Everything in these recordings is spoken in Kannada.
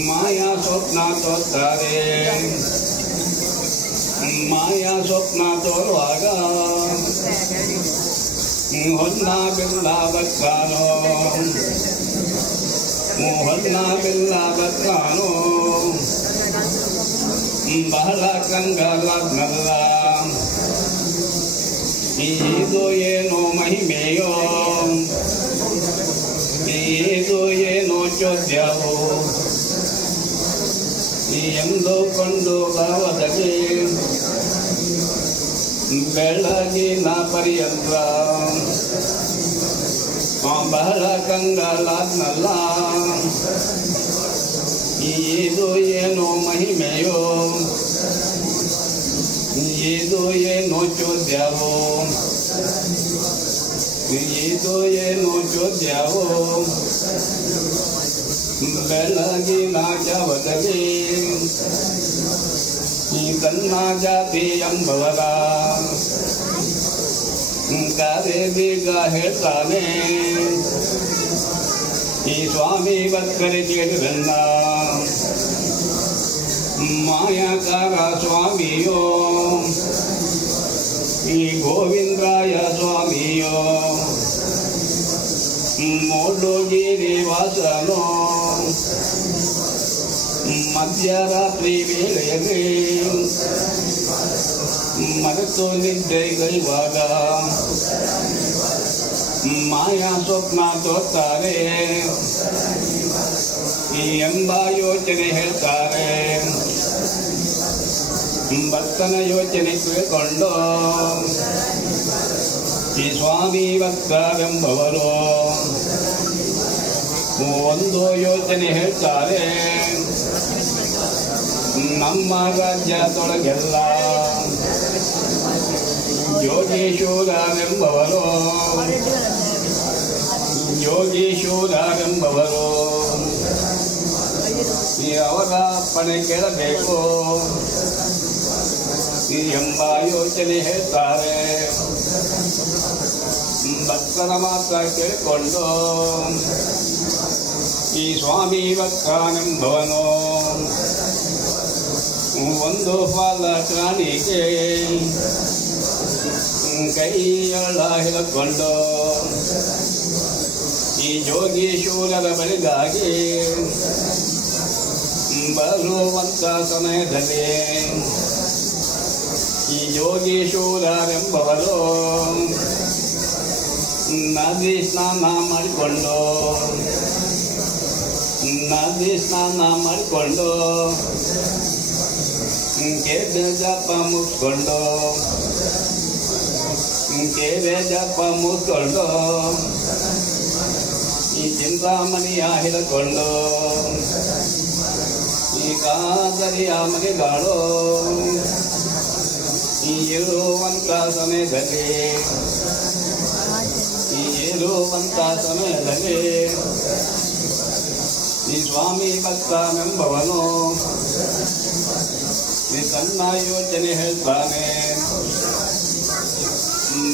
माया स्वप्न तोत्तरे माया स्वप्न तोरुವಾಗ ಹೊನ್ನ ಬಿಲ್ಲ ಬಕ್ಕಾನೋ ಹೊನ್ನ ಬಿಲ್ಲ ಬಕ್ಕಾನೋ ಬಹಳ ಕಂಗಾಲಾದ್ನಲ್ಲ ಇದು ಏನೋ ಮಹಿಮೆಯೋ ಇದು ಏನೋ ಚೋದ್ಯವೋ ಎಂದುಕೊಂಡು ಭಾವದಲ್ಲಿ ಬೆಳಗಿನ ಪರ್ಯಂತ ಬಹಳ ಕಂಗಾಲಾದ್ನಲ್ಲ ಇದು ಏನೋ ಮಹಿಮೆಯೋ ಇದು ಏನೋ ಚೋದ್ಯವೋ ಇದು ಏನೋ ಚೋದ್ಯವೋ ಬೆಳಗಿನ ಜಾವದಲ್ಲಿ ತನ್ನ ಜಾತಿ ಎಂಬವರ ಗಾದೆ ಬೀಗ ಹೇಳ್ತಾನೆ ಈ ಸ್ವಾಮಿ ಭಕ್ತರಿ ಕೇಳಿರನ್ನ ಮಾಯಾಕಾರ ಸ್ವಾಮಿಯೋ ಈ ಗೋವಿಂದರಾಯ ಸ್ವಾಮಿಯೋ ಮೋಡೋಗಿರಿ ವಾಸನೋ ಮಧ್ಯರಾತ್ರಿ ವೇಳೆಯಲ್ಲಿ ಮರೆತು ನಿದ್ದೆಗೈವಾಗ ಮಾಯಾ ಸ್ವಪ್ನ ತೋರ್ತಾರೆ ಎಂಬ ಯೋಚನೆ ಹೇಳ್ತಾರೆ ಭಕ್ತನ ಯೋಚನೆ ತಿಳ್ಕೊಂಡು ಈ ಸ್ವಾಮಿ ಭಕ್ತರೆಂಬವರು ಒಂದು ಯೋಚನೆ ಹೇಳ್ತಾರೆ ನಮ್ಮ ರಾಜ್ಯದೊಳಗೆಲ್ಲ ಯೋಗೀಶ್ವರರೆಂಬವರು ಅವರ ಪಣೆ ಕೇಳಬೇಕು ಎಂಬ ಯೋಚನೆ ಹೇಳ್ತಾರೆ ಭಕ್ತರ ಮಾತ್ರ ಕೇಳಿಕೊಂಡು ಈ ಸ್ವಾಮಿ ಭಕ್ತನೆಂಬವನು ಒಂದು ಫಲ ಪ್ರಾಣಿಗೆ ಕೈಯೊಳ ಹಿಡಿಕೊಂಡು ಈ ಯೋಗೀಶ್ವರರ ಬಳಿಗಾಗಿ ಬರುವಂತ ಸಮಯದಲ್ಲಿ ಈ ಯೋಗೀಶ್ವರರೆಂಬವರು ನದಿ ಸ್ನಾನ ಮಾಡಿಕೊಂಡು ಕೇವೆ ಜಪ ಮುಚ್ಕೊಂಡು ಈ ಚಿಂತಾಮಣಿಯ ಹಿಡ್ಕೊಂಡು ಈ ಕಾದರಿಯ ಮನೆಗಳು ಈ ಇರುವಂತ ಸಮಯದಲ್ಲಿ ಈ ಸ್ವಾಮಿ ಭಕ್ತನೆಂಬವನು ಈ ತನ್ನ ಯೋಚನೆ ಹೇಳ್ತಾನೆ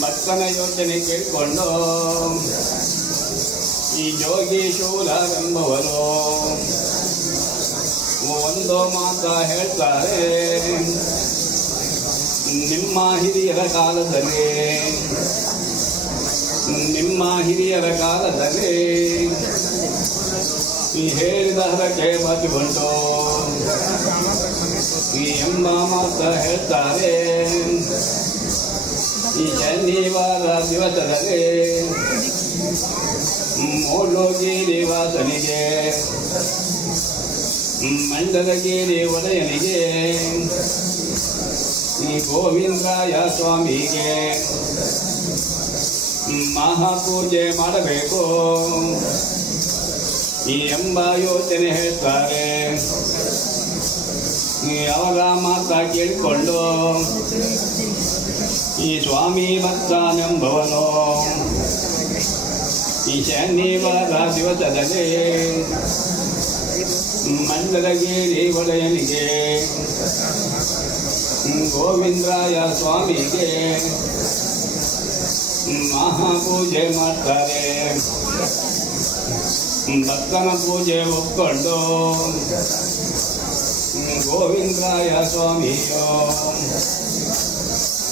ಭಕ್ತನ ಯೋಚನೆ ಕೇಳಿಕೊಂಡು ಈ ಯೋಗೀಶ್ವರರೆಂಬವರು ಒಂದು ಮಾತು ಹೇಳ್ತಾರೆ ನಿಮ್ಮ ಹಿರಿಯರ ಕಾಲದಲ್ಲಿ ಈ ಹೇಳಿದ ಹರಕೆ ಬದುಕೊಂಡು ಈ ಎಂಬ ಮಾತು ಹೇಳ್ತಾರೆ ಈ ಶನಿವಾರ ದಿವಸದಲ್ಲಿ ಮೋಡೋಗಿರಿ ವಾಸನಿಗೆ ಮಂಡಲಗಿರಿ ಒಡೆಯನಿಗೆ ಈ ಗೋವಿಂದರಾಯ ಸ್ವಾಮಿಗೆ ಮಹಾಪೂಜೆ ಮಾಡಬೇಕು ಈ ಎಂಬ ಯೋಚನೆ ಹೇಳ್ತಾರೆ ಅವರ ಮಾತಾ ಕೇಳಿಕೊಂಡು ಈ ಸ್ವಾಮಿ ಭಕ್ತನೆಂಬವನು ಈ ಶನಿವಾರ ದಿವಸದಲ್ಲಿ ಮಂಡಲಗಿರಿ ಒಡೆಯನಿಗೆ ಗೋವಿಂದರಾಯ ಸ್ವಾಮಿಗೆ महापूजे ಭಕ್ತನ ಪೂಜೆ ಒಪ್ಕೊಂಡು ಗೋವಿಂದರಾಯ ಸ್ವಾಮಿಯೋ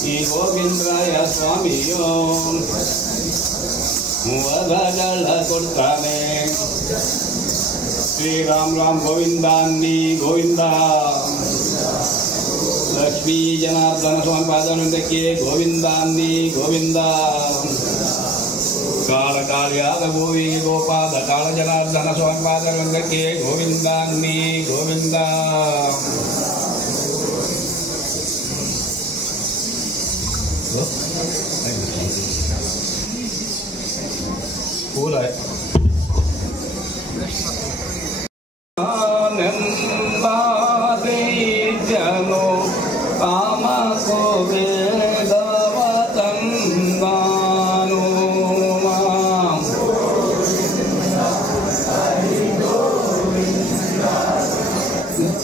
ಈ ಗೋವಿಂದರಾಯ ಸ್ವಾಮಿಯೋ ವರಗಳ ಕೊಡ್ತಾನೆ ಶ್ರೀರಾಮ್ ರಾಮ್ ಗೋವಿಂದಾನ್ನಿ ಗೋವಿಂದ ಲಕ್ಷ್ಮೀ ಜನಾರ್ದನ ಸ್ವಾಮಿ ಪಾದವೃಂದಕ್ಕೆ ಗೋವಿಂದಾನ್ನಿ ಗೋವಿಂದ ಕಾಳ ಕಾಳಿಯಾದ ಗೋವಿಗೆ ಗೋಪಾದ ಕಾಳ ಜನಾರ್ದನ ಸ್ವಾಮಿ ಪಾದವೃಂದಕ್ಕೆ ಗೋವಿಂದಾನ್ನಿ ಗೋವಿಂದ ಜನು ಕಾಮ ಕೋವೇದವತಂಗಾನು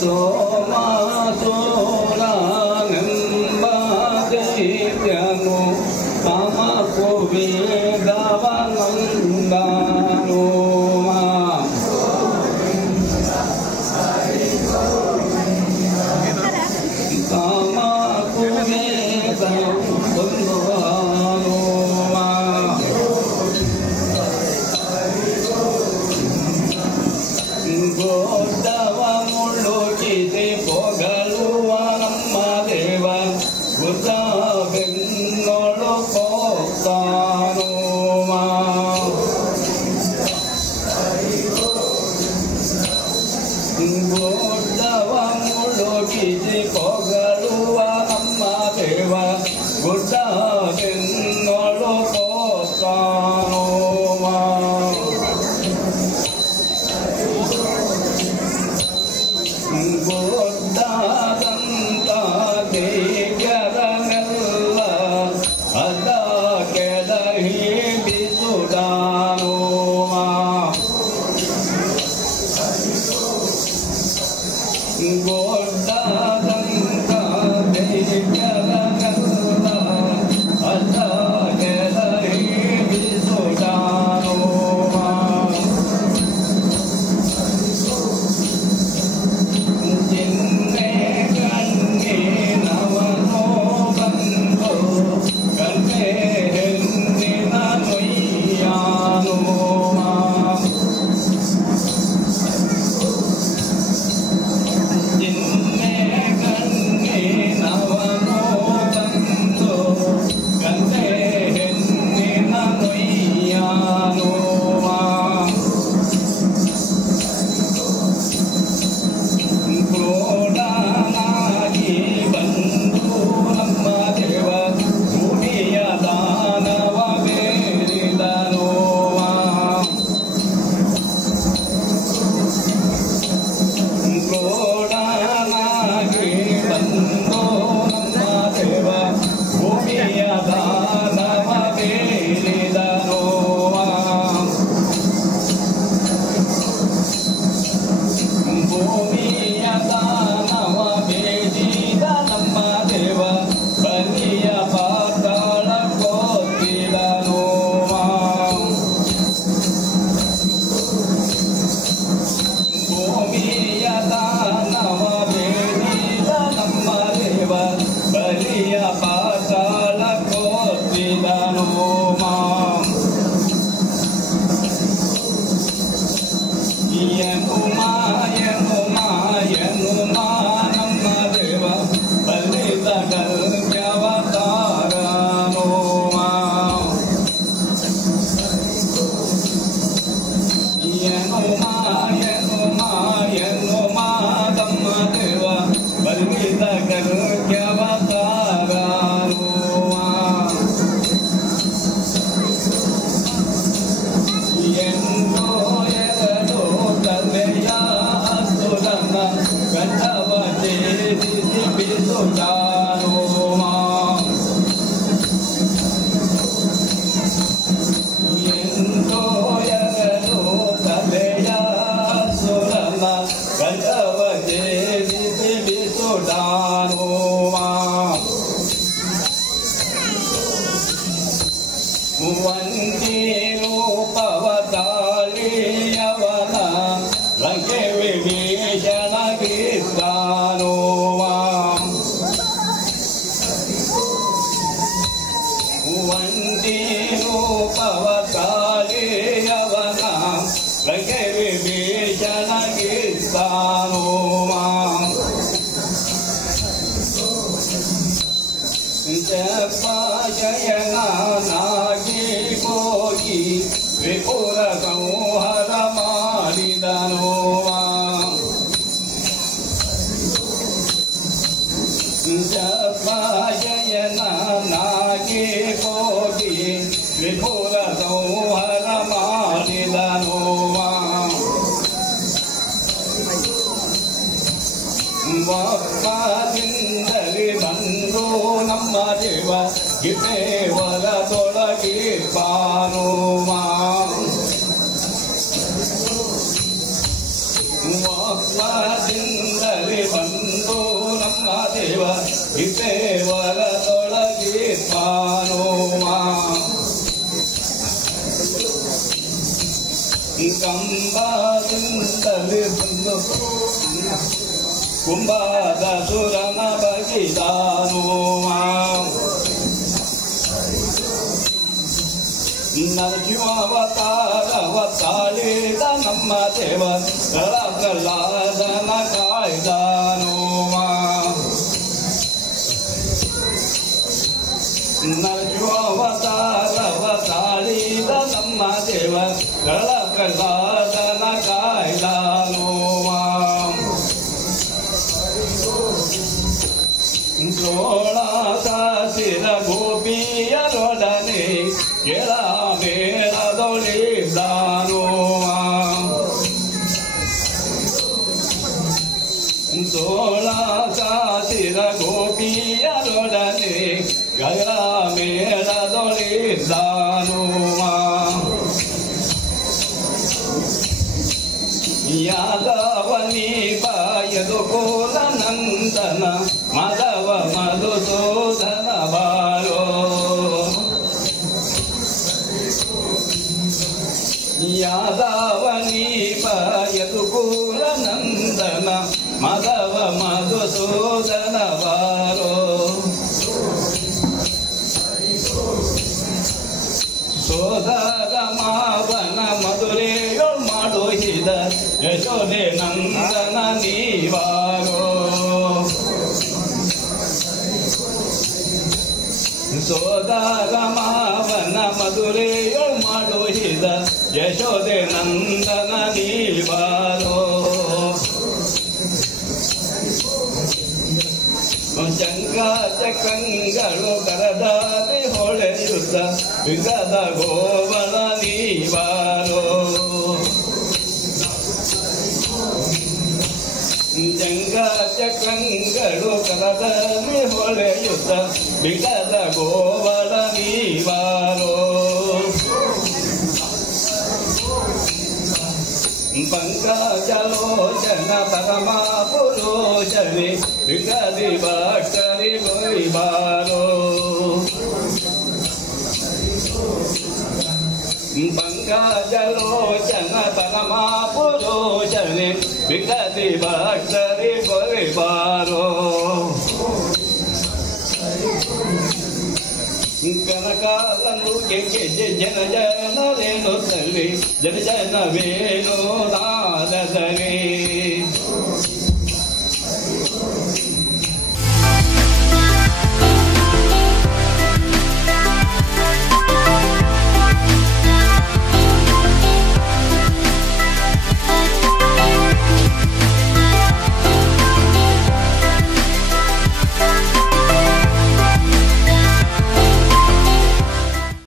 ಸೋಮ ಸೋರಾನಂಬಾದೈತ್ಯನು ಕಾಮ ಕೋವೇದವನಂದಾನು ಯವನ ಲಂಕೆ ವಿಭೀಷಣ ಗೀತಾನೋ ವಂದಿ ರೂಪವತಾರಿ ಯವನ ಲಂಕೆ ವಿಭೀಷಣ ಗೀತಾನೋ ಜಯನಾಗಿ ಹೋಗಿ ವಿಪುರ ಸಂಹಾರ ಮಾಡಿದನು ಜಯನಾಗಿ ಹೋಗಿ ವಿಪುರ ಸಂಹಾರ ಮಾಡಿದನು ಬಪ್ಪದಿಂದಲೇ ಬಂದು ನಮ್ಮ ದೇವ ಗಿಟೇವರ ತೊಡಗಿ ಬಾನುವ ಬಪ್ಪದಿಂದಲೇ ಬಂದು ನಮ್ಮ ದೇವ ಗಿಟೇವರ ತೊಡಗಿ ಬಾನುವ ಕಂಬದಿಂದಲೇ ಬಂದು ಕುಂಭದ ಸುರನ ಬಗಿದಾನು ನರಸಿಂಹಾವತಾರವ ತಾಳಿದ ನಮ್ಮ ದೇವ ಪ್ರಹ್ಲಾದನ ಕಾಯ್ದಾನು ನರಸಿಂಹಾವತಾರವ ತಾಳಿದ ನಮ್ಮ ದೇವ ಪ್ರಹ್ಲಾದನ ಕಾಯ್ದಾನು ಸೋಳಾಸಿರ ಗೋಪಿಯರೊಡನೆ ಕೆಳ ಮೇಳದೊಳಿದ್ದಾನೋ ಸೋಳಾಸಿರ ಗೋಪಿಯರೊಡನೆ ಕೆಳ ಮೇಳದೊಳಿದ್ದಾನೋ ಯಾದವನಿ ಬಾಯದು ಕೋಲ ನಂದನ ಮದವ ಮಧುಸೂದನ ಬಾರೋ ಯಾದವನಿ ಬಾಯದು ಕೋಲ ನಂದನ ಮದವ ಮಧುಸೂದನ ಬಾರೋ ಸೋದರ ಮಾವನ ಮಧುರೆಯೋ ಮಾಡೋಹಿದ ಯಶೋದೆ ನಂದನ ನೀವಾರೋ ಸೋದರ ಮಾವನ ಮಧುರೆಯೋ ಮಾಡೋಹಿದ ಯಶೋದೆ ನಂದನ ನೀವಾರೋ ಚಕ್ರಂಗಳು ಕರದಾರಿ ಹೊಳೆಯುತ್ತ ವಿಗದ ಗೋವಳ ನೀವಾರೋ ಚಕ್ರಂಗಳು ಕರದಾರಿ ಹೊಳೆಯುತ್ತ ವಿಗದ ಗೋವಳ ನೀವಾರೋ ಪಂಕಜಲೋಚನ ಪರಮ ಪುರೋಚನೆ ವಿಗದಿ ಭಕ್ತರಿ ವೈಬಾರೋ ಪಂಕಜಲೋಚನ ಪರಮ ಪುರೋಚನೆ ವಿಗದಿ ಭಕ್ತರಿ ವೈಬಾರೋ ಕನಕಾಲನು ಗೆಗೆ ಜನ ಜನರೇನು ತಲ್ಲಿ ಜನ ಜನವೇನು ನಾದರಿ